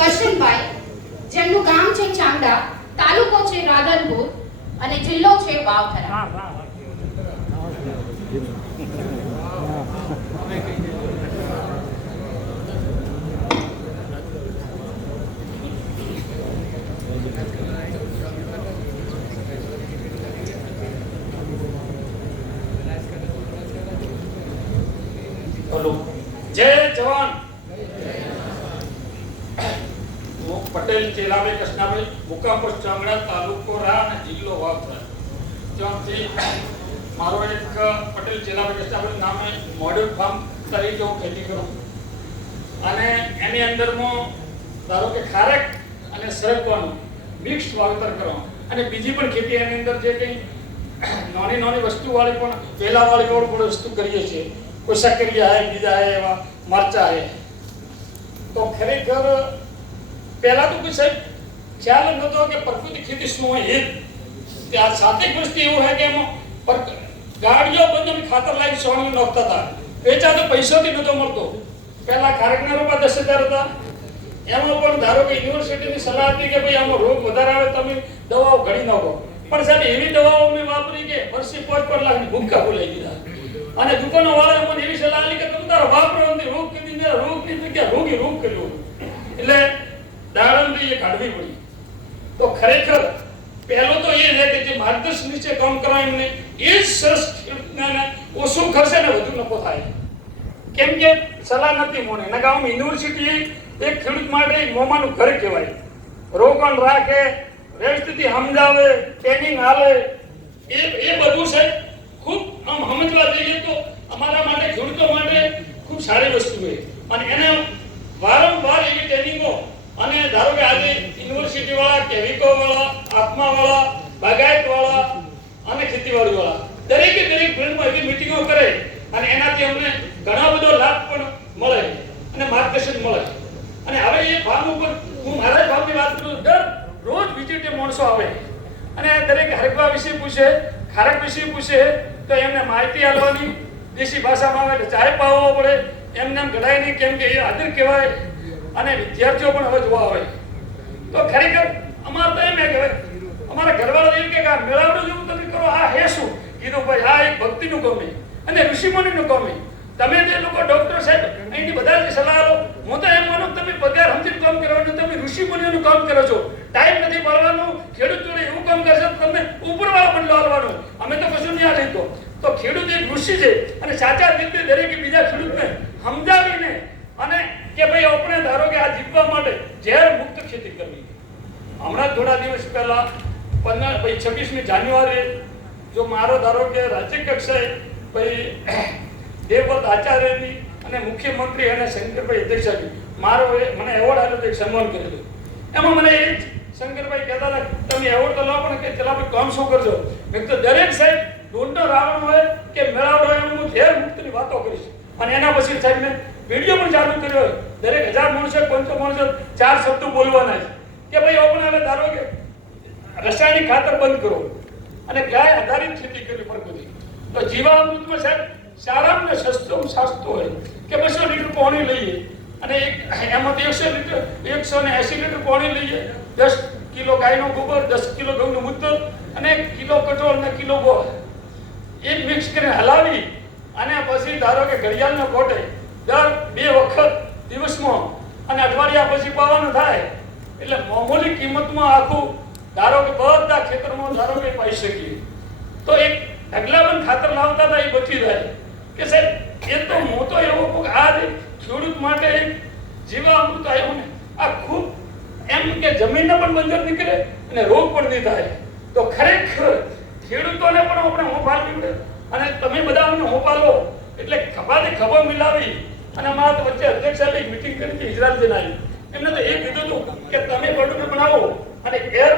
કરશનભાઈ, જેમનું ગામ છે ચાંગડા, તાલુકો છે રાધનપુર અને જિલ્લો છે વાવથરા. जय जवान. હું પટેલ ચેલાભાઈ કૃષ્ણાભાઈ, મુકામ પોસ્ટ ચાંગડા, તાલુકો રા અને જિલ્લો વાવથરા. ત્યાંથી મારો એક પટેલ ચેલાભાઈ કૃષ્ણાભાઈ નામે મોડેલ ફાર્મ તરીકે હું ખેતી કરું અને એની અંદરમાં ધારો કે ખારેક અને સરગવાનું મિક્સ વાવેતર કરવાનું અને બીજી પણ ખેતી એની અંદર જે કંઈ નાની નાની વસ્તુવાળી પણ વેલાવાળી પણ વસ્તુ કરીએ છીએ. કોઈ સક્કરિયા હે, બીજા હે, એવા મરચા હે. તો ખરેખર પહેલા તો કોઈ સાહેબ ખ્યાલ જ નહોતો કે પ્રકૃતિ ખેતી શું હોય. એ ત્યાં સાથે પરિસ્થિતિ એવું હોય કે એમાં ગાડીઓ બંધ અને ખાતર લાવી સોણી નોખતા હતા. વેચા તો પૈસાથી નહોતો મળતો. પહેલા ખારેકના રોપા 10,000 હતા. એમાં પણ ધારો કે યુનિવર્સિટીની સલાહ હતી કે ભાઈ આમાં રોગ વધારે આવે તમે દવાઓ ઘડી નાખો. પણ સાહેબ એવી દવાઓ મેં વાપરી કે વર્ષે 5-5 લાખની ભૂક્કા બોલાવી દીધા. અને દુકાનો વાળા મને એવી સલાહ આપી કે તમે તારો વાપરો નથી, રોગ કીધી ને રોગની જગ્યા રોગી રોગ કર્યો. એટલે દાડમથી એ કાઢવી પડી. તો ખરેખર પહેલો તો એ છે કે જે માર્ગદર્શન નીચે કામ કરાય એમને એ જ સરસ ઓછું ખર્ચે ને વધુ નફો થાય. કેમ કે સલાહ નથી મોને એના ગામમાં યુનિવર્સિટી એક ખેડૂત માટે મોમાનું ઘર કહેવાય. રોકાણ રાખે, વ્યવસ્થિત સમજાવે, ટ્રેનિંગ હાલે, એ બધું છે ખૂબ આમ સમજવા જઈએ તો અમારા માટે ખેડૂતો માટે ખૂબ સારી વસ્તુ છે. અને એને વારંવાર એવી ટ્રેનિંગો અને ધારો કે આજે યુનિવર્સિટી વાળા, કેવિકો વાળા, આત્મા વાળા, બાગાયત વાળા અને ખેતીવાડી વાળા દરેકે દરેક ફિલ્ડમાં એવી મીટિંગો કરે અને એનાથી અમને ઘણા બધો લાભ પણ મળે અને માર્ગદર્શન મળે. અને હવે એ ફાર્મ ઉપર હું મારા ફાર્મની વાત કરું, દર રોજ વિઝિટે માણસો આવે અને દરેક હરકવા વિશે પૂછે, ખારેક વિશે પૂછે તો એમને માહિતી આપવાની. દેશી ભાષામાં આવે એટલે ચાય પાવો પડે, એમને એમ ગળાય નહીં કેમ કે એ આદર કહેવાય. અને વિદ્યાર્થીઓ પણ હવે જોવા આવે. તો ખરેખર અમારે તો એમ કહેવાય, અમારા ઘરવાળા એમ કે આ મેળાવડો જેવું તમે કરો, આ હે શું? કીધું ભાઈ આ એક ભક્તિનું કામ અને ઋષિમુનિનું કામ. તમે જે લોકો ડોક્ટર સાહેબ અહીંની બધા જ સલાહ આપો, હું તો એમ માનું તમે પગાર સમજીને કામ કરવાનું, તમે ઋષિમુનિઓનું કામ કરો છો. ટાઈમ નથી પાડવાનું, ખેડૂત જોડે એવું કામ કરશો તમને ઉપરવાળા બંડલો આવવાનો. અમે તો કશું નહીં લીધો. તો ખેડૂત એક ઋષિ છે અને સાચા રીતે દરેક બીજા ખેડૂતને સમજાવીને અને કે ભાઈ આપણે ધારો કે આ જીવવા માટે ઝેર મુક્ત ખેતી કરવી. હમણાં થોડા દિવસ પહેલા 26મી જાન્યુઆરી જો મારો ધારો કે રાજ્ય કક્ષાએ ભાઈ દેવવ્રત આચાર્યની અને મુખ્યમંત્રી અને શંકરભાઈ અધ્યક્ષાજી મારો મને એવોર્ડ આપ્યો, એક સન્માન કરેલું. એમાં મને એ જ શંકરભાઈ કહેતા હતા તમે એવોર્ડ તો લો પણ કે ચલા ભાઈ કામ શું કરજો. મેં તો દરેક સાહેબ ઢૂંઢનો રાવણ હોય કે મેળાવડો હોય હું ઝેર મુક્તની વાતો કરીશ. અને એના પછી સાહેબ મેં વિડીયો પણ ચાલુ કર્યો હોય. દરેક 1000 માણસો 500 માણસો 4 શબ્દો બોલવાના છે કે ભાઈ આપણે હવે ધારો કે રાસાયણિક ખાતર બંધ કરો અને ગાય આધારિત ખેતી કરવી પડતી. તો જીવામૃતમાં સાહેબ સારામાં ને સસ્તું હોય કે 200 લીટર પાણી લઈએ અને એમાંથી 100 લીટર 180 લીટર પાણી લઈએ, 10 કિલો ગાયનો ગોબર, 10 કિલો ઘઉંનું મૂત્ર અને કિલો કઠોળ અને કિલો ગોળ એ મિક્સ કરીને હલાવી અને પછી ધારો કે ઘડિયાળનો કોટે દર 2 વખત દિવસમાં અને અઠવાડિયા પછી પાવાનું થાય. એટલે મામૂલી કિંમતમાં આખું ધારો કે બધા ખેતરમાં ધારો કે પાઈ શકીએ. તો એક ઢગલાબંધ ખાતર લાવતા હતા એ બચી જાય કે સાહેબ એ તો હું તો એવો આ ખેડૂત માટે જીવામૃત આવ્યું ને આ ખૂબ એમ કે જમીનને પણ બંજર નીકળે અને રોગ પણ નહીં થાય. તો ખરેખર ખેડૂતોને પણ આપણે હોંફાળ નીકળે અને તમે બધા અમને હોંફાલો એટલે ખભાથી ખભો મિલાવી. અને અમારા તો વચ્ચે અધ્યક્ષ સાહેબ એક મિટિંગ કરી હતી ઇઝરાયલ જઈને આવી. એમને તો એ કીધું હતું કે તમે પ્રોડક્ટ બનાવો અને એર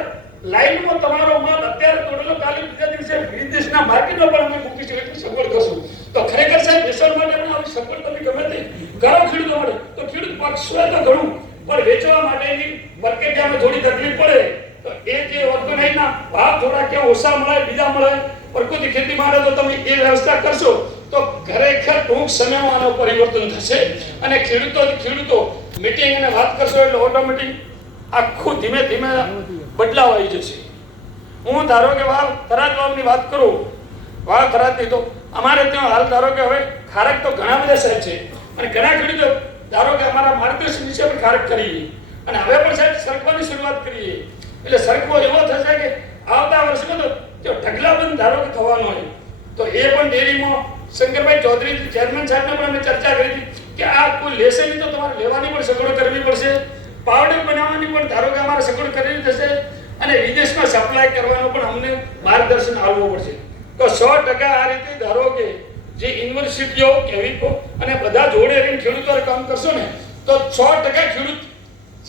લાઈનમાં તમારો માલ અત્યારે તોડેલો કાલે બીજા દિવસે વિદેશના માર્કેટમાં પણ અમે મૂકી છે એટલી સગવડ કરશું. તો ખરેખર સાહેબ વેચાણ માટે પણ આવી સગવડ તમે ગમે તે કરો ખેડૂતો માટે તો ખેડૂત પક્ષ તો ઘણું પણ વેચવા માટેની માર્કેટ જ્યાં થોડી તકલીફ પડે તો એ જે ઓર્ગેનાઇઝના ભાવ થોડા ક્યાં ઓછા મળે, બીજા મળે પ્રકૃતિ ખેતી માટે તો તમે એ વ્યવસ્થા કરશો તો ખરેખર ટૂંક સમયમાં આનું પરિવર્તન થશે અને ખેડૂતો મીટિંગ અને વાત કરશો એટલે ઓટોમેટિક આખું ધીમે ધીમે બદલાવ આવી જશે. હું ધારો કે થરાદ વાવની વાત કરું, થરાદની, તો અમારે ત્યાં હાલ ધારો કે હવે ખારક તો ઘણા બધા સાહેબ છે અને ઘણા ખેડૂતો ધારો કે અમારા માર્ગદર્શન નીચે પણ ખારક કરીએ અને હવે પણ સાહેબ સરકવાની શરૂઆત કરીએ. એટલે સરકો એવો થશે કે આવતા વર્ષમાં તો ઢગલાબંધ ધારો કે થવાનો હોય. તો એ પણ ડેરીમાં શંકરભાઈ ચૌધરી ચેરમેન સાહેબને પણ અમે ચર્ચા કરી હતી કે આ કોઈ લેશે નહીં તો તમારે લેવાની પણ સગવડ કરવી પડશે. પાવડર બનાવવાની પણ ધારો કે અમારે સગવડ કરવી થશે અને વિદેશમાં સપ્લાય કરવાનું પણ અમને માર્ગદર્શન આપવું પડશે. તો 100% આ રીતે ધારો કે જે યુનિવર્સિટીઓ કેવીકો અને બધા જોડે રહીને ખેડૂતો કામ કરશો ને તો 100% ખેડૂત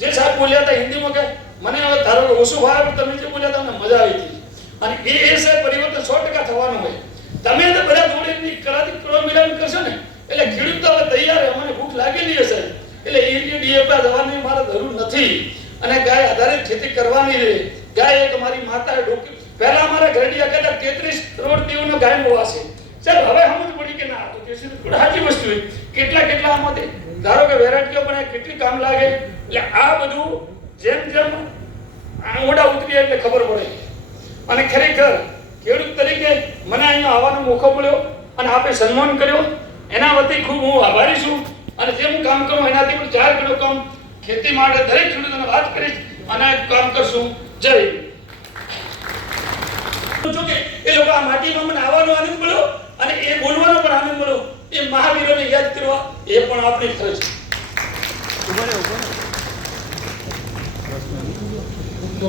જે સાહેબ બોલ્યા હતા હિન્દીમાં કે મને હવે ધારો કે ઓછું ભાવે પણ તમે જે બોલ્યા હતા મને મજા આવી હતી અને એ સાહેબ પરિવર્તન 100% થવાનું હોય. તમે તો બધા જોડે કરાતી કરો મિલાવી કરશો ને એટલે ખેડૂત તો હવે તૈયાર, અમને ભૂખ લાગેલી હશે એટલે ડીએપી દવાની મારે જરૂર નથી અને ગાય આધારિત ખેતી કરવાની છે. ગાય એક અમારી માતા ડોકી પહેલા અમારા ઘરડિયા કહેતા 33 કરોડ દેવનો ગાય મોવાશે. સાહેબ હવે સમજ પડી કે ના તો કે સાચી વસ્તુ છે. કેટલા આમાંથી ધારો કે વેરાયટીઓ પણ કેટલી કામ લાગે. એટલે આ બધું જેમ આંગોડા ઉતરી એટલે ખબર પડે. અને ખરેખર ખેડૂત તરીકે મને અહીંયા આવવાનો મોકો મળ્યો અને આપે સન્માન કર્યો એના વતી ખૂબ હું આભારી છું. અને જે હું કામ કરું એનાથી પણ 4 ગણું કામ ખેતી માટે દરેક ખેડૂતોને વાત કરીશ અને કામ કરશું. જય હિન્દ. એ લોકો આ માટીમાં મને આવવાનો આનંદ મળ્યો અને એ બોલવાનો પણ આનંદ મળ્યો. એ મહાવીરોને યાદ કરવા એ પણ આપણી ફરજ છે. તો